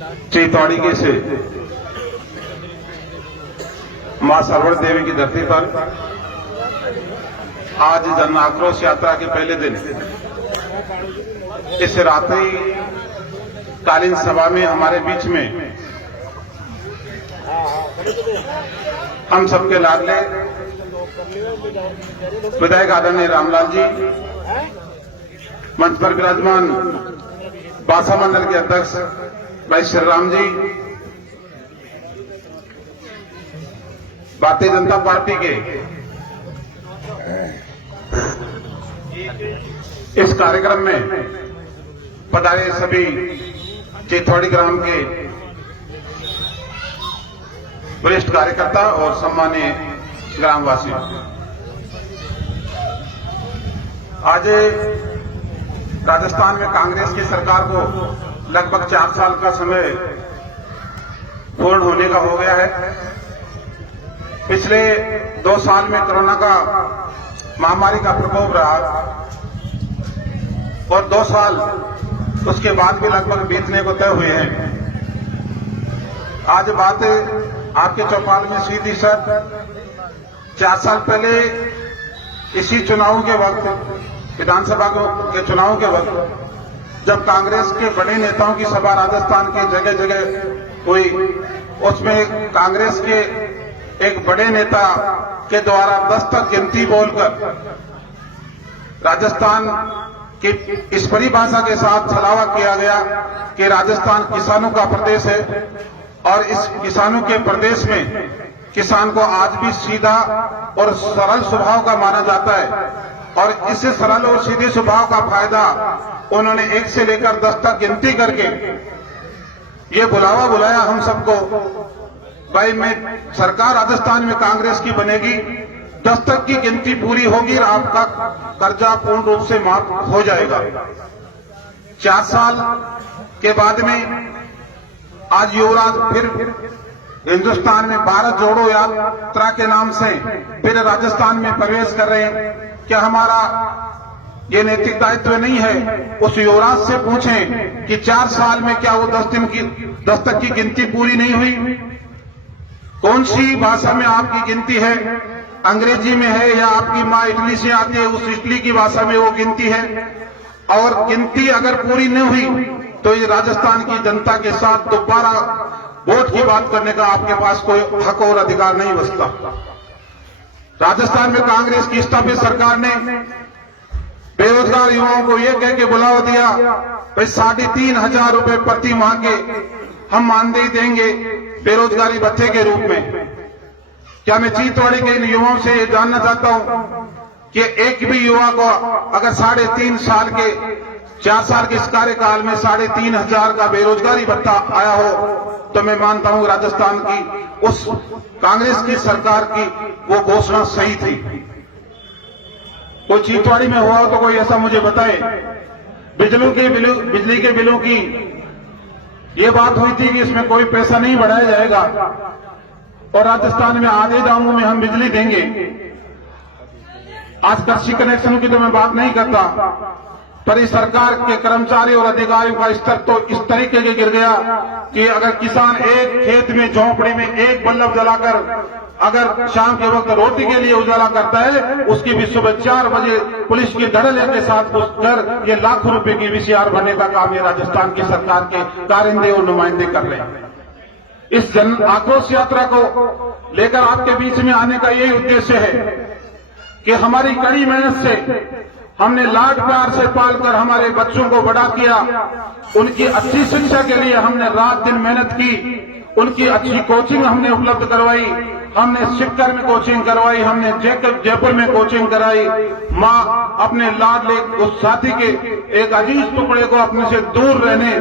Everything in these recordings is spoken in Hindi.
चीतौड़ी से मां सरवण देवी की धरती पर आज जन आक्रोश यात्रा के पहले दिन इस रात्रि कालीन सभा में हमारे बीच में हम सबके लाडले विधायक आदरणीय रामलाल जी, मंच पर विराजमान बासा मंडल के अध्यक्ष भाई श्री राम जी, भारतीय जनता पार्टी के इस कार्यक्रम में पधारे सभी चीतौड़ी ग्राम के वरिष्ठ कार्यकर्ता और सम्मानीय ग्रामवासी, आज राजस्थान में कांग्रेस की सरकार को लगभग 4 साल का समय पूर्ण होने का हो गया है। पिछले 2 साल में कोरोना का महामारी का प्रकोप रहा और 2 साल उसके बाद भी लगभग बीतने को तय हुए हैं। आज बात आपके चौपाल में सीधी सर 4 साल पहले इसी चुनाव के वक्त, विधानसभा के चुनाव के वक्त, जब कांग्रेस के बड़े नेताओं की सभा राजस्थान के जगह जगह हुई, उसमें कांग्रेस के एक बड़े नेता के द्वारा 10 तक गिनती बोलकर राजस्थान की इस परिभाषा के साथ छलावा किया गया कि राजस्थान किसानों का प्रदेश है और इस किसानों के प्रदेश में किसान को आज भी सीधा और सरल स्वभाव का माना जाता है और इस सरल और सीधे स्वभाव का फायदा उन्होंने 1 से लेकर 10 तक गिनती करके ये बुलावा बुलाया हम सबको, भाई मैं सरकार राजस्थान में कांग्रेस की बनेगी, 10 तक की गिनती पूरी होगी और आपका कर्जा पूर्ण रूप से माफ हो जाएगा। 4 साल के बाद में आज युवराज फिर हिंदुस्तान में भारत जोड़ो यात्रा के नाम से फिर राजस्थान में प्रवेश कर रहे हैं। क्या हमारा ये नैतिक दायित्व नहीं है उस युवराज से पूछें कि 4 साल में क्या वो 10 तक की गिनती पूरी नहीं हुई? कौन सी भाषा में आपकी गिनती है? अंग्रेजी में है या आपकी माँ इटली से आती है, उस इटली की भाषा में वो गिनती है? और गिनती अगर पूरी नहीं हुई तो ये राजस्थान की जनता के साथ दोबारा वोट की बात करने का आपके पास कोई हक और अधिकार नहीं बचता। राजस्थान में कांग्रेस की स्थापित सरकार ने बेरोजगार युवाओं को यह कह के बुलावा दिया, भाई 3,500 रुपए प्रति माह के हम मानदेय देंगे बेरोजगारी भत्ते के रूप में। क्या मैं चीतौड़ी के इन युवाओं से ये जानना चाहता हूं कि एक भी युवा को अगर 3.5 साल के 4 साल के इस कार्यकाल में 3,500 का बेरोजगारी भत्ता आया हो तो मैं मानता हूं राजस्थान की उस कांग्रेस की सरकार की वो घोषणा सही थी। कोई चीतौड़ी में हुआ हो तो कोई ऐसा मुझे बताए। बिजली के बिलों की ये बात हुई थी कि इसमें कोई पैसा नहीं बढ़ाया जाएगा और राजस्थान में आधे दामों में हम बिजली देंगे। आज कृषि कनेक्शन की तो मैं बात नहीं करता, पर इस सरकार के कर्मचारी और अधिकारियों का स्तर तो इस तरीके के गिर गया कि अगर किसान एक खेत में झोंपड़ी में एक बल्ब जलाकर अगर शाम के वक्त रोटी के लिए उजाला करता है, उसकी भी सुबह 4 बजे पुलिस की धड़ल्ले के साथ घुसकर ये लाखों रुपए की VCR भरने का काम ये राजस्थान की सरकार के कारिंदे और नुमाइंदे कर रहे हैं। इस जन आक्रोश यात्रा को लेकर आपके बीच में आने का यही उद्देश्य है कि हमारी कड़ी मेहनत से हमने लाड प्यार से पालकर हमारे बच्चों को बड़ा किया, उनकी अच्छी शिक्षा के लिए हमने रात दिन मेहनत की, उनकी अच्छी कोचिंग हमने उपलब्ध करवाई, हमने शिवकर में कोचिंग करवाई, हमने जयपुर में कोचिंग कराई। माँ अपने लाडले उस साथी के एक अजीज टुकड़े को अपने से दूर रहने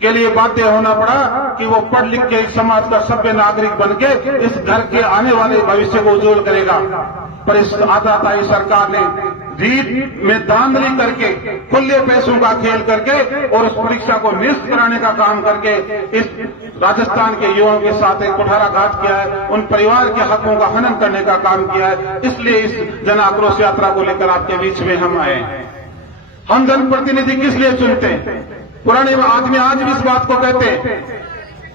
के लिए बाध्य होना पड़ा कि वो पढ़ लिख के इस समाज का सभ्य नागरिक बनके इस घर के आने वाले भविष्य को उज्जवल करेगा। पर इस आताताई सरकार ने रीत में धांधली करके, खुले पैसों का खेल करके और उस परीक्षा को निरस्त कराने का काम करके इस राजस्थान के युवाओं के साथ एक कुठाराघात किया है, उन परिवार के हकों का हनन करने का काम किया है। इसलिए इस जन आक्रोश यात्रा को लेकर आपके बीच में हम आए हैं। हम जनप्रतिनिधि किस लिए चुनते हैं? पुराने आदमी आज भी इस बात को कहते हैं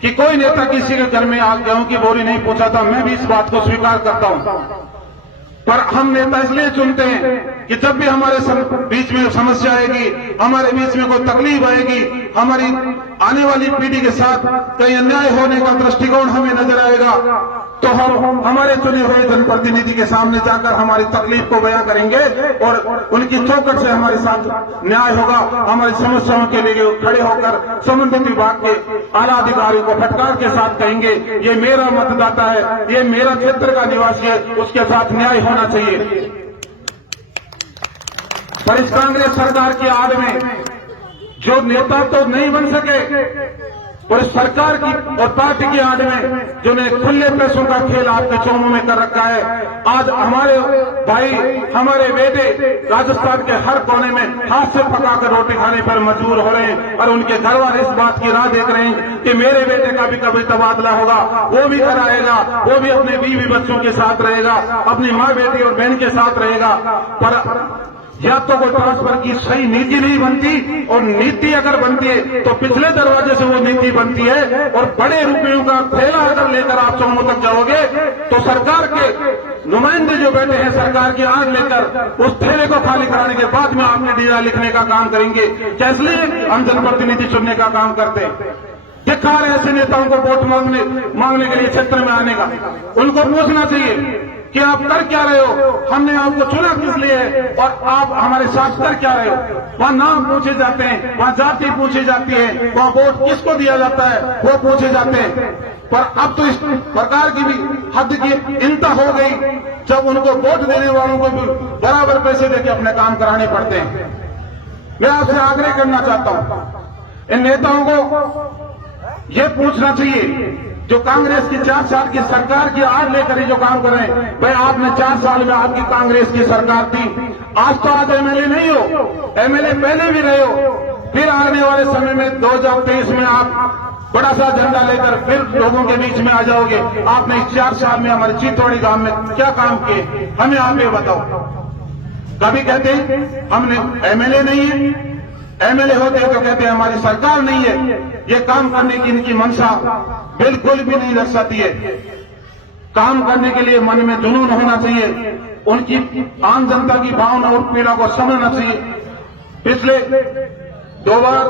कि कोई नेता किसी के घर में आग गेहूं की बोरी नहीं पूछा था। मैं भी इस बात को स्वीकार करता हूं, पर हम नेता इसलिए चुनते हैं कि जब भी हमारे बीच में समस्या आएगी, हमारे बीच में कोई तकलीफ आएगी, हमारी आने वाली पीढ़ी के साथ कहीं अन्याय होने का दृष्टिकोण हमें नजर आएगा, तो हम हमारे चुने हुए जनप्रतिनिधि के सामने जाकर हमारी तकलीफ को बयां करेंगे और उनकी चौखट से हमारे साथ न्याय होगा। हमारी समस्याओं के लिए खड़े होकर संबंधित विभाग के आला अधिकारियों को फटकार के साथ कहेंगे, ये मेरा मतदाता है, ये मेरा क्षेत्र का निवासी है, उसके साथ न्याय होना चाहिए। पर इस कांग्रेस सरकार की आड़ में जो नेता तो नहीं बन सके, और इस सरकार की और पार्टी की आड़ में जो ने खुले पैसों का खेल आपके चौमों में कर रखा है। आज हमारे भाई, हमारे बेटे राजस्थान के हर कोने में हाथ से पकाकर रोटी खाने पर मजबूर हो रहे हैं, और उनके घर वाले इस बात की राह देख रहे हैं कि मेरे बेटे का भी कभी तबादला होगा, वो भी कराएगा, वो भी अपने बीवी बच्चों के साथ रहेगा, अपनी माँ बेटी और बहन के साथ रहेगा। पर या तो कोई ट्रांसफर की सही नीति नहीं बनती, और नीति अगर बनती है तो पिछले दरवाजे से वो नीति बनती है, और बड़े रुपयों का थैला अगर लेकर आप चौमों तक जाओगे तो सरकार के नुमाइंदे जो बैठे हैं सरकार की आड़ लेकर उस थैले को खाली कराने के बाद में आपने डीरा लिखने का काम करेंगे। क्या इसलिए हम जनप्रतिनिधि चुनने का काम करते हैं? देखा रहे ऐसे नेताओं को वोट मांगने के लिए क्षेत्र में आने का, उनको पूछना चाहिए कि आप कर क्या रहे हो, हमने आपको चुना किस लिए है, और आप हमारे साथ कर क्या रहे हो। वहां नाम पूछे जाते हैं, वहां जाति पूछी जाती है, वहां वोट किसको दिया जाता है वो पूछे जाते हैं। पर अब तो इस प्रकार की भी हद की इंता हो गई, जब उनको वोट देने वालों को भी बराबर पैसे देके अपने काम कराने पड़ते हैं। मैं आपसे आग्रह करना चाहता हूं, इन नेताओं को ये पूछना चाहिए जो कांग्रेस की 4 साल की सरकार की आड़ लेकर ही जो काम कर रहे हैं, भाई आपने 4 साल में आपकी कांग्रेस की सरकार थी, आज तो आज एमएलए नहीं हो, एमएलए पहले भी रहे हो, फिर आने वाले समय में 2023 में आप बड़ा सा झंडा लेकर फिर लोगों के बीच में आ जाओगे। आपने इस 4 साल में हमारे चितौड़ी गांव में क्या काम किए, हमें आप ये बताओ। कभी कहते हैं हमने एमएलए नहीं है, एमएलए होते हैं तो कहते हैं हमारी सरकार नहीं है। ये काम करने की इनकी मंशा बिल्कुल भी नहीं दर्शाती है। काम करने के लिए मन में जुनून होना चाहिए, उनकी आम जनता की भावना और पीड़ा को समझना चाहिए। पिछले 2 बार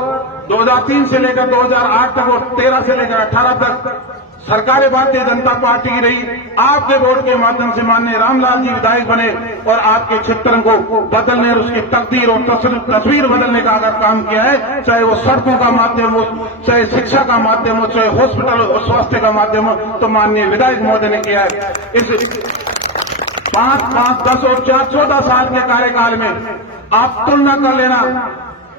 2003 से लेकर 2008 तक और 13 से लेकर 18 तक सरकारें भारतीय जनता पार्टी की रही। आपके वोट के माध्यम से माननीय रामलाल जी विधायक बने और आपके क्षेत्र को बदलने और उसकी तकदीर और तस्वीर बदलने का अगर काम किया है, चाहे वो सड़कों का माध्यम हो, चाहे शिक्षा का माध्यम हो, चाहे हॉस्पिटल और स्वास्थ्य का माध्यम हो, तो माननीय विधायक महोदय ने किया है। इस 5, 10 और 14 साल के कार्यकाल में आप तुलना कर लेना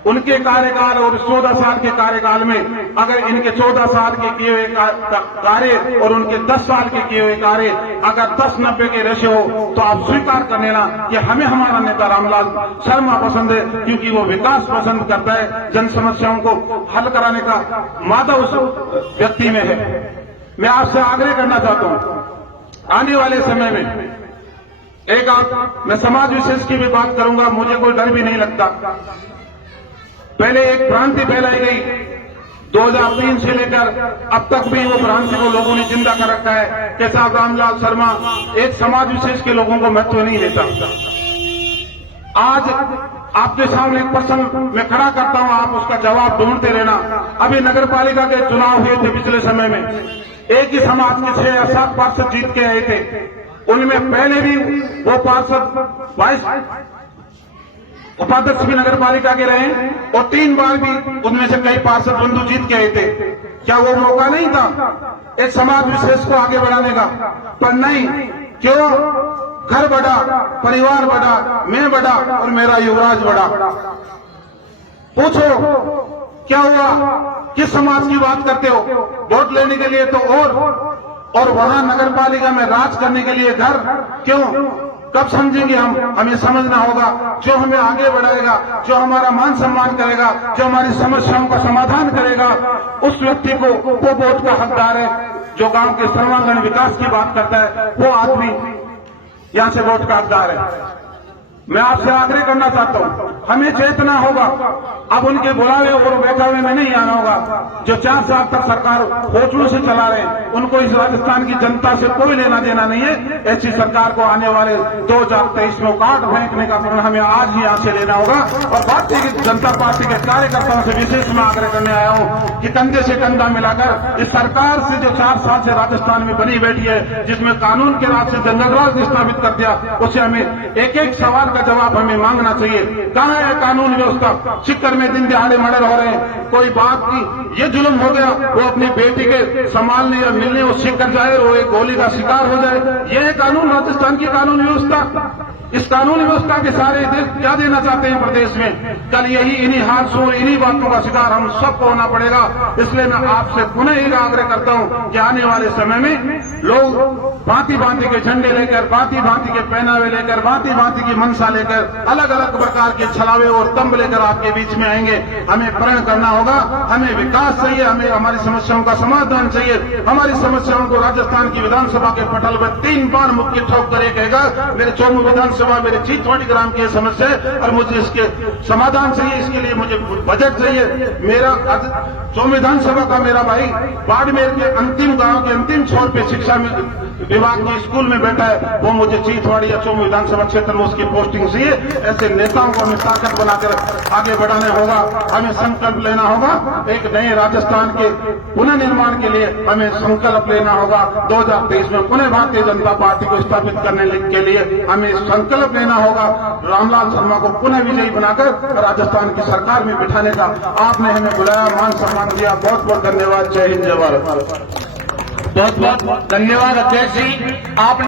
उनके कार्यकाल और 14 साल के कार्यकाल में। अगर इनके 14 साल के किए हुए कार्य और उनके 10 साल के किए हुए कार्य अगर 10-90 के रेशियो हो, तो आप स्वीकार कर लेना कि हमें हमारा नेता रामलाल शर्मा पसंद है, क्योंकि वो विकास पसंद करता है, जन समस्याओं को हल कराने का मादा उस व्यक्ति में है। मैं आपसे आग्रह करना चाहता हूं, आने वाले समय में मैं समाज विशेष की भी बात करूंगा, मुझे कोई डर भी नहीं लगता। पहले एक भ्रांति फैलाई गई 2003 से लेकर अब तक भी वो भ्रांति को लोगों ने जिंदा कर रखा है कि साहब रामलाल शर्मा एक समाज विशेष के लोगों को महत्व नहीं देता। आज आपके सामने एक प्रश्न मैं खड़ा करता हूं, आप उसका जवाब ढूंढते रहना। अभी नगर पालिका के चुनाव हुए थे पिछले समय में, एक ही समाज के 6 या 7 पार्षद जीत के आए थे। उनमें पहले भी वो पार्षद 22 उपाध्यक्ष भी नगर पालिका के रहे और 3 बार भी उनमें से कई पार्षद बंधु जीत के आए थे। क्या वो मौका नहीं था एक समाज विशेष को आगे बढ़ाने का? पर नहीं, क्यों? घर बढ़ा, परिवार बढ़ा, मैं बढ़ा और मेरा युवराज बढ़ा। पूछो क्या हुआ? किस समाज की बात करते हो? वोट लेने के लिए तो और वहां नगर पालिका में राज करने के लिए घर। क्यों? कब समझेंगे हम? हमें समझना होगा, जो हमें आगे बढ़ाएगा, जो हमारा मान सम्मान करेगा, जो हमारी समस्याओं का समाधान करेगा, उस व्यक्ति को वो वोट का हकदार है। जो गांव के सर्वांगीण विकास की बात करता है वो आदमी यहां से वोट का हकदार है। मैं आपसे आग्रह करना चाहता हूं, हमें चेतना होगा, अब उनके बुलावे और बैठावे में नहीं आना होगा। जो 4 साल तक सरकार होटलों से चला रहे हैं, उनको इस राजस्थान की जनता से कोई लेना देना नहीं है। ऐसी सरकार को आने वाले 2023 में काट फेंकने का प्रण हमें आज ही यहाँ से लेना होगा। और भारतीय जनता पार्टी के कार्यकर्ताओं से विशेष मैं आग्रह करने आया हूँ कि कंधे से कंधा मिलाकर इस सरकार से जो 4 साल से राजस्थान में बनी बैठी है, जिसमें कानून के राज से जंगल राज स्थापित कर दिया, उसे हमें एक एक सवाल का जवाब हमें मांगना चाहिए। कहाँ है कानून व्यवस्था? शिक्कर में दिन दिहाड़े मर्डर हो रहे हैं, कोई बात की ये जुल्म हो गया, वो अपनी बेटी के संभालने या मिलने वो शिक्कर जाए, वो एक गोली का शिकार हो जाए। ये है कानून, राजस्थान की कानून व्यवस्था। इस कानून व्यवस्था के सारे देश क्या देना चाहते हैं प्रदेश में? कल यही इन्हीं हादसों, इन्हीं बातों का शिकार हम सबको होना पड़ेगा। इसलिए मैं आपसे पुनः एक आग्रह करता हूं कि आने वाले समय में लोग भांति भांति के झंडे लेकर, भांति भांति के पहनावे लेकर, भांति भांति की मनसा लेकर, अलग अलग प्रकार के छलावे और तंब लेकर आपके बीच में आएंगे। हमें प्रण करना होगा, हमें विकास चाहिए, हमें हमारी समस्याओं का समाधान चाहिए। हमारी समस्याओं को राजस्थान की विधानसभा के पटल पर 3 बार मुक्की ठोक कर कहेगा मेरे चौमू विधानसभा, मेरे चीथवाड़ी ग्राम की समस्या है और मुझे इसके समाधान चाहिए। इसके लिए मुझे बजट चाहिए। मेरा चौमू विधानसभा का मेरा भाई बाड़मेर के अंतिम गांव के अंतिम छोर पे शिक्षा में विभाग के स्कूल में बैठा है, वो मुझे चीथवाड़ी या चौमू विधानसभा क्षेत्र में उसकी पोस्टिंग चाहिए। ऐसे नेताओं को हमें ताकत बनाकर आगे बढ़ाने होगा। हमें संकल्प लेना होगा। एक नए राजस्थान के पुनर्निर्माण के लिए हमें संकल्प लेना होगा। 2023 में पुनः भारतीय जनता पार्टी को स्थापित करने के लिए हमें संकल्प लेना होगा। रामलाल शर्मा को पुनः विजयी बनाकर राजस्थान की सरकार में बिठाने का आपने हमें बुलाया, मान सम्मान दिया। बहुत बहुत धन्यवाद। जय हिंद, जय भारत। बहुत बहुत धन्यवाद अध्यक्ष जी। आप